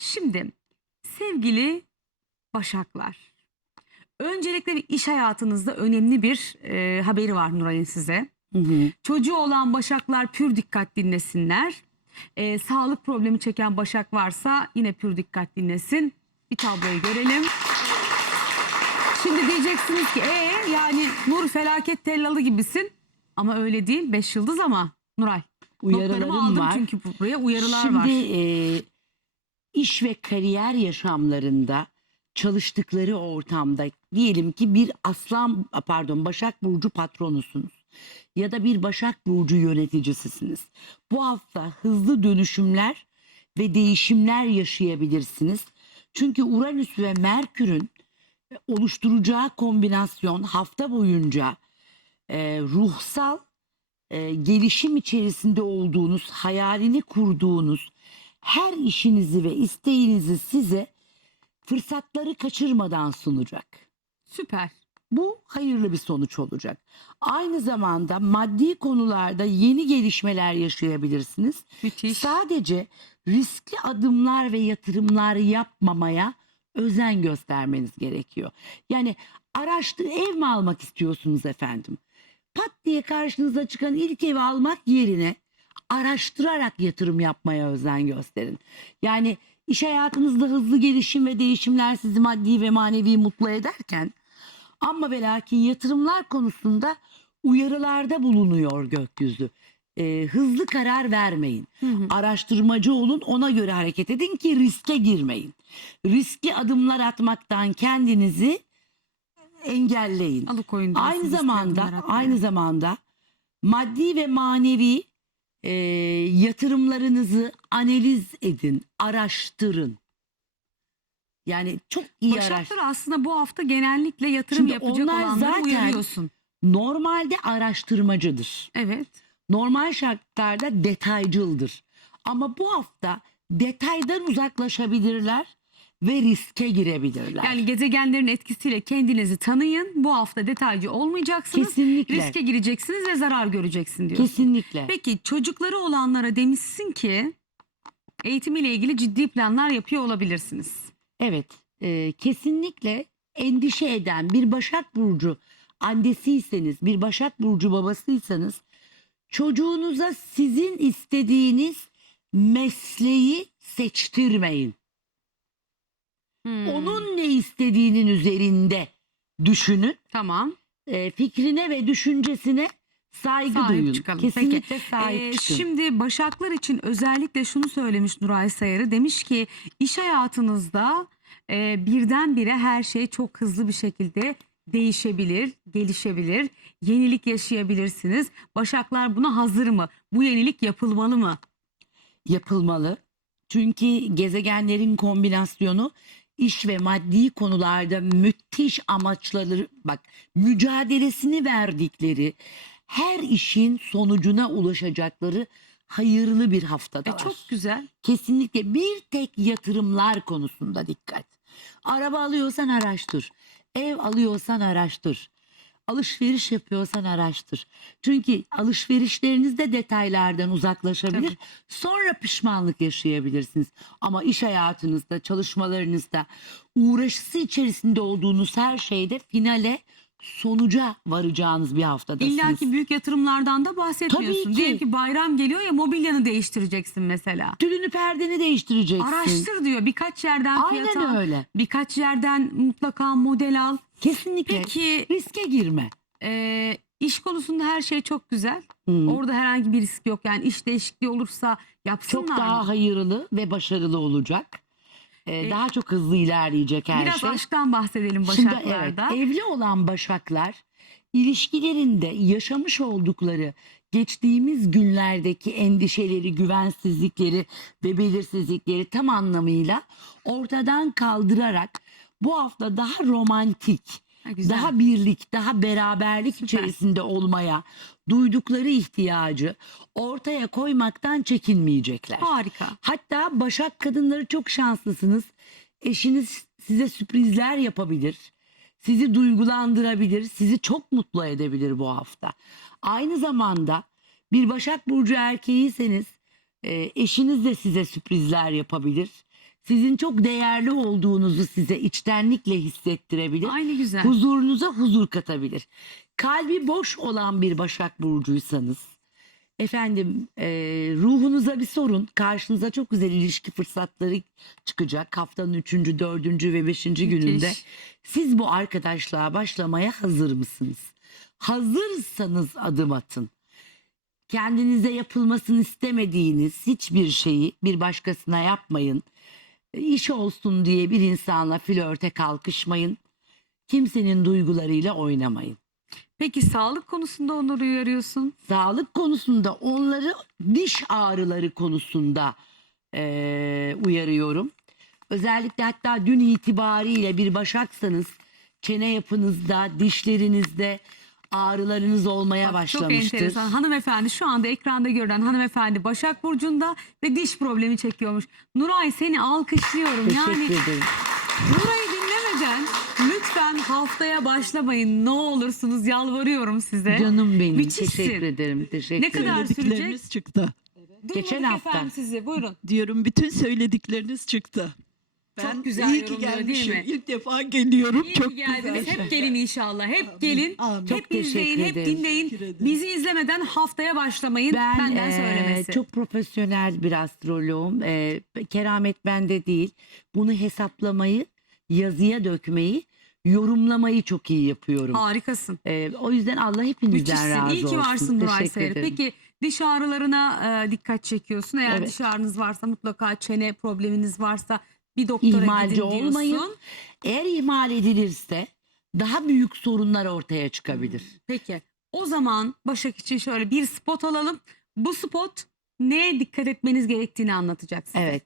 Şimdi sevgili Başaklar. Öncelikle bir iş hayatınızda önemli bir e, haberi var Nuray'ın size. Hı hı. Çocuğu olan Başaklar pür dikkat dinlesinler. E, sağlık problemi çeken Başak varsa yine pür dikkat dinlesin. Bir tabloyu görelim. Şimdi diyeceksiniz ki ee, yani Nur felaket tellalı gibisin. Ama öyle değil. Beş yıldız ama Nuray. Notlarımı Uyarılarım aldım var. çünkü buraya uyarılar Şimdi var. e, iş ve kariyer yaşamlarında çalıştıkları ortamda diyelim ki bir aslan pardon Başak Burcu patronusunuz ya da bir Başak Burcu yöneticisisiniz. Bu hafta hızlı dönüşümler ve değişimler yaşayabilirsiniz. Çünkü Uranüs ve Merkür'ün oluşturacağı kombinasyon hafta boyunca e, ruhsal e, gelişim içerisinde olduğunuz, hayalini kurduğunuz her işinizi ve isteğinizi size fırsatları kaçırmadan sunacak. Süper. Bu hayırlı bir sonuç olacak. Aynı zamanda maddi konularda yeni gelişmeler yaşayabilirsiniz. Müthiş. Sadece riskli adımlar ve yatırımlar yapmamaya özen göstermeniz gerekiyor. Yani araştır ev mi almak istiyorsunuz efendim? Pat diye karşınıza çıkan ilk evi almak yerine araştırarak yatırım yapmaya özen gösterin. Yani iş hayatınızda hızlı gelişim ve değişimler sizi maddi ve manevi mutlu ederken ama ve lakin yatırımlar konusunda uyarılarda bulunuyor gökyüzü. Ee, hızlı karar vermeyin. Hı hı. Araştırmacı olun ona göre hareket edin ki riske girmeyin. Riskli adımlar atmaktan kendinizi engelleyin. Alıkoyun Aynı zamanda aynı zamanda maddi ve manevi e, yatırımlarınızı analiz edin, araştırın. Yani çok iyi araştırın. Başaklar aslında bu hafta genellikle yatırım Şimdi yapacak onlar olanları zaten- uyarıyorsun. Normalde araştırmacıdır. Evet. Normal şartlarda detaycıldır. Ama bu hafta detaydan uzaklaşabilirler ve riske girebilirler. Yani gezegenlerin etkisiyle kendinizi tanıyın. Bu hafta detaycı olmayacaksınız. kesinlikle. Riske gireceksiniz ve zarar göreceksin diyorsun. Kesinlikle. Peki çocukları olanlara demişsin ki eğitimiyle ilgili ciddi planlar yapıyor olabilirsiniz. Evet, e, kesinlikle endişe eden bir Başak Burcu annesiyseniz, bir Başak Burcu babasıysanız çocuğunuza sizin istediğiniz mesleği seçtirmeyin. Hmm, Onun ne istediğinin üzerinde düşünün. tamam. E, fikrine ve düşüncesine saygı Sahip duyun. çıkalım. Kesinlikle Peki, sahip Ee, çıkın. şimdi Başaklar için özellikle şunu söylemiş Nuray Sayarı. Demiş ki iş hayatınızda e, birdenbire her şey çok hızlı bir şekilde değişebilir, gelişebilir, yenilik yaşayabilirsiniz. Başaklar buna hazır mı? Bu yenilik yapılmalı mı? yapılmalı. Çünkü gezegenlerin kombinasyonu iş ve maddi konularda müthiş amaçları bak mücadelesini verdikleri her işin sonucuna ulaşacakları hayırlı bir haftada E, var. çok güzel. Kesinlikle bir tek yatırımlar konusunda dikkat. Araba alıyorsan araştır. Ev alıyorsan araştır. Alışveriş yapıyorsan araştır. Çünkü alışverişleriniz de detaylardan uzaklaşabilir. Tabii. Sonra pişmanlık yaşayabilirsiniz. Ama iş hayatınızda, çalışmalarınızda, uğraşısı içerisinde olduğunuz her şeyde finale, sonuca varacağınız bir haftadasınız. İlla ki büyük yatırımlardan da bahsetmiyorsun. Tabii ki. Diyelim ki bayram geliyor ya mobilyanı değiştireceksin mesela. Tülünü perdeni değiştireceksin. Araştır diyor birkaç yerden fiyat Aynen al. öyle. Birkaç yerden mutlaka model al. Kesinlikle. Peki Riske girme. e, iş konusunda her şey çok güzel. Hı. Orada herhangi bir risk yok. Yani iş değişikliği olursa yapsınlar çok daha mı? hayırlı ve başarılı olacak. E, daha çok hızlı ilerleyecek her Biraz şey. aşktan bahsedelim Şimdi evet, Başaklar'da. evli olan başaklar ilişkilerinde yaşamış oldukları geçtiğimiz günlerdeki endişeleri, güvensizlikleri ve belirsizlikleri tam anlamıyla ortadan kaldırarak bu hafta daha romantik, Ha, güzel. daha birlik, daha beraberlik Süper. içerisinde olmaya duydukları ihtiyacı ortaya koymaktan çekinmeyecekler. Harika. Hatta Başak kadınları çok şanslısınız. Eşiniz size sürprizler yapabilir. Sizi duygulandırabilir, sizi çok mutlu edebilir bu hafta. Aynı zamanda bir Başak Burcu erkeğiyseniz e, eşiniz de size sürprizler yapabilir. Sizin çok değerli olduğunuzu size içtenlikle hissettirebilir. Aynı güzel. Huzurunuza huzur katabilir. Kalbi boş olan bir Başak Burcuysanız, efendim e, ruhunuza bir sorun, karşınıza çok güzel ilişki fırsatları çıkacak haftanın üçüncü, dördüncü ve beşinci gününde. Müthiş. Siz bu arkadaşlığa başlamaya hazır mısınız? Hazırsanız adım atın. Kendinize yapılmasını istemediğiniz hiçbir şeyi bir başkasına yapmayın. İş olsun diye bir insanla flörte kalkışmayın. Kimsenin duygularıyla oynamayın. Peki sağlık konusunda onları uyarıyorsun. Sağlık konusunda onları diş ağrıları konusunda eee, uyarıyorum. Özellikle hatta dün itibariyle bir başaksanız çene yapınızda, dişlerinizde ağrılarınız olmaya Bak, başlamıştır. Çok enteresan. Hanımefendi şu anda ekranda görülen hanımefendi Başak Burcu'nda ve diş problemi çekiyormuş. Nuray seni alkışlıyorum. Teşekkür yani ederim. Nuray'ı dinlemeden lütfen haftaya başlamayın. Ne olursunuz yalvarıyorum size. Canım benim. Müthişsin. Teşekkür ederim. Teşekkür Ne kadar sürecek? Söyledikleriniz çıktı. Duymadık Geçen hafta. sizi. Buyurun. Diyorum bütün söyledikleriniz çıktı. Çok güzel iyi ki yorumluyor, değil gelmişim. mi? İlk defa geliyorum. İyi Çok ki geldiniz. güzel. Hep gelin inşallah. Hep gelin. Amin. Çok hep izleyin, teşekkür hep dinleyin. Bizi izlemeden haftaya başlamayın. Ben Benden eee, söylemesi. çok profesyonel bir astroloğum. Eee, keramet bende değil. Bunu hesaplamayı, yazıya dökmeyi, yorumlamayı çok iyi yapıyorum. Harikasın. Eee, o yüzden Allah hepinizden Müthişsin. razı İyi olsun. ki varsın Nuray ederim. Peki diş ağrılarına e, dikkat çekiyorsun. Eğer Evet. diş ağrınız varsa mutlaka çene probleminiz varsa bir doktora İhmalci gidin diyorsun. olmayın. Eğer ihmal edilirse daha büyük sorunlar ortaya çıkabilir. Peki o zaman Başak için şöyle bir spot alalım. Bu spot neye dikkat etmeniz gerektiğini anlatacaksın. Evet.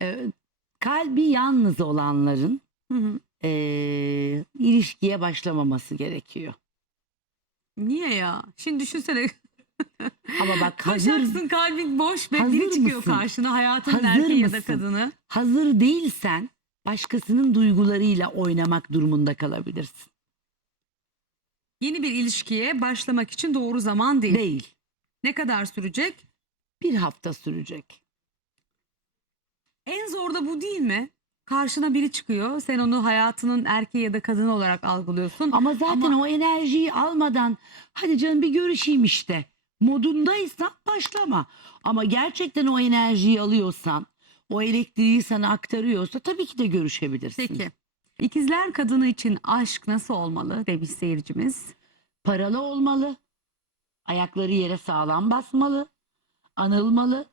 Eee, kalbi yalnız olanların Hı hı. eee, ilişkiye başlamaması gerekiyor. Niye ya? Şimdi düşünsene Ama bak hazır Başaksın kalbin boş ve Hazır biri çıkıyor mısın? karşına hayatının Hazır erkeği ya da mısın? kadını. hazır değilsen başkasının duygularıyla oynamak durumunda kalabilirsin. Yeni bir ilişkiye başlamak için doğru zaman değil. Değil. Ne kadar sürecek? Bir hafta sürecek. En zor da bu değil mi? Karşına biri çıkıyor. Sen onu hayatının erkeği ya da kadını olarak algılıyorsun. Ama zaten Ama- o enerjiyi almadan hadi canım bir görüşeyim işte modundaysan başlama. Ama gerçekten o enerjiyi alıyorsan o elektriği sana aktarıyorsa tabii ki de görüşebilirsin. Peki. İkizler kadını için aşk nasıl olmalı demiş seyircimiz. Paralı olmalı. Ayakları yere sağlam basmalı. Anılmalı.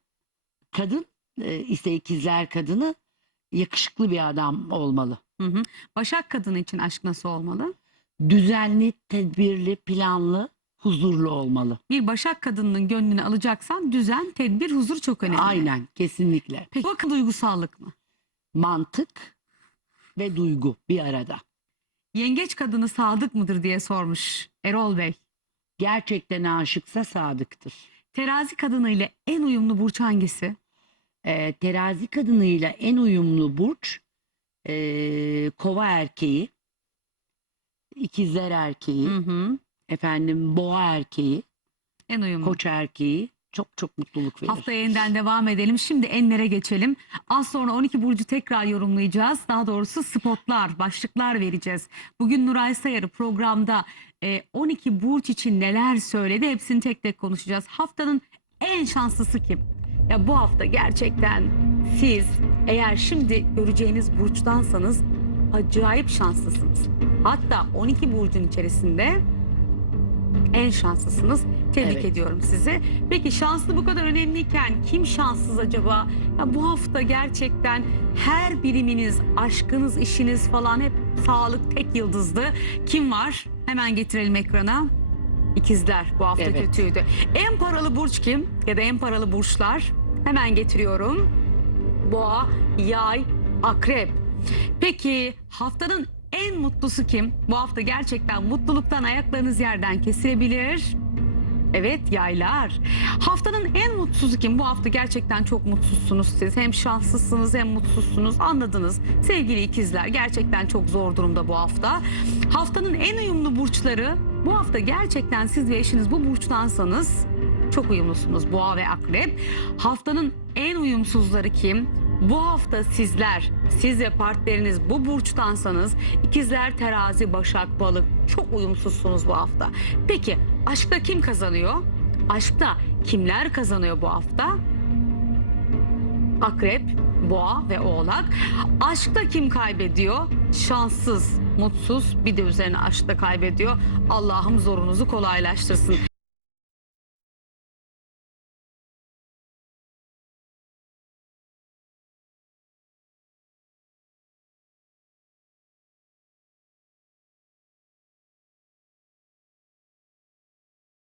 Kadın e, ise ikizler kadını yakışıklı bir adam olmalı. Hı hı. Başak kadını için aşk nasıl olmalı? düzenli, tedbirli, planlı, huzurlu olmalı. Bir Başak kadınının gönlünü alacaksan düzen, tedbir, huzur çok önemli. Aynen, kesinlikle. Peki bakın duygusallık mı? Mantık ve duygu bir arada. Yengeç kadını sadık mıdır diye sormuş Erol Bey. Gerçekten aşıksa sadıktır. Terazi kadını ile en uyumlu burç hangisi? Ee, terazi kadınıyla en uyumlu burç ee, kova erkeği, ikizler erkeği, Hı hı. Efendim boğa erkeği, En uyumlu. koç erkeği çok çok mutluluk verir. Haftaya yeniden devam edelim. Şimdi enlere geçelim. Az sonra 12 burcu tekrar yorumlayacağız. Daha doğrusu spotlar, başlıklar vereceğiz. Bugün Nuray Sayarı programda e, 12 burç için neler söyledi hepsini tek tek konuşacağız. Haftanın en şanslısı kim? Ya bu hafta gerçekten siz eğer şimdi göreceğiniz burçtansanız acayip şanslısınız. Hatta 12 burcun içerisinde en şanslısınız. Tebrik Evet. ediyorum sizi. Peki şanslı bu kadar önemliyken kim şanssız acaba? Ya bu hafta gerçekten her biriminiz, aşkınız, işiniz falan hep sağlık tek yıldızlı. Kim var? Hemen getirelim ekrana. İkizler bu hafta Evet. kötüydü. En paralı burç kim? Ya da en paralı burçlar? Hemen getiriyorum. Boğa, yay, akrep. Peki haftanın en mutlusu kim? Bu hafta gerçekten mutluluktan ayaklarınız yerden kesilebilir. Evet yaylar. Haftanın en mutsuzu kim? Bu hafta gerçekten çok mutsuzsunuz siz. Hem şanslısınız hem mutsuzsunuz. Anladınız. Sevgili ikizler gerçekten çok zor durumda bu hafta. Haftanın en uyumlu burçları bu hafta gerçekten siz ve eşiniz bu burçtansanız çok uyumlusunuz boğa ve akrep. Haftanın en uyumsuzları kim? Bu hafta sizler, siz ve partneriniz bu burçtansanız ikizler, terazi, başak, balık çok uyumsuzsunuz bu hafta. Peki aşkta kim kazanıyor? Aşkta kimler kazanıyor bu hafta? Akrep, boğa ve oğlak. Aşkta kim kaybediyor? Şanssız, mutsuz bir de üzerine aşkta kaybediyor. Allah'ım zorunuzu kolaylaştırsın.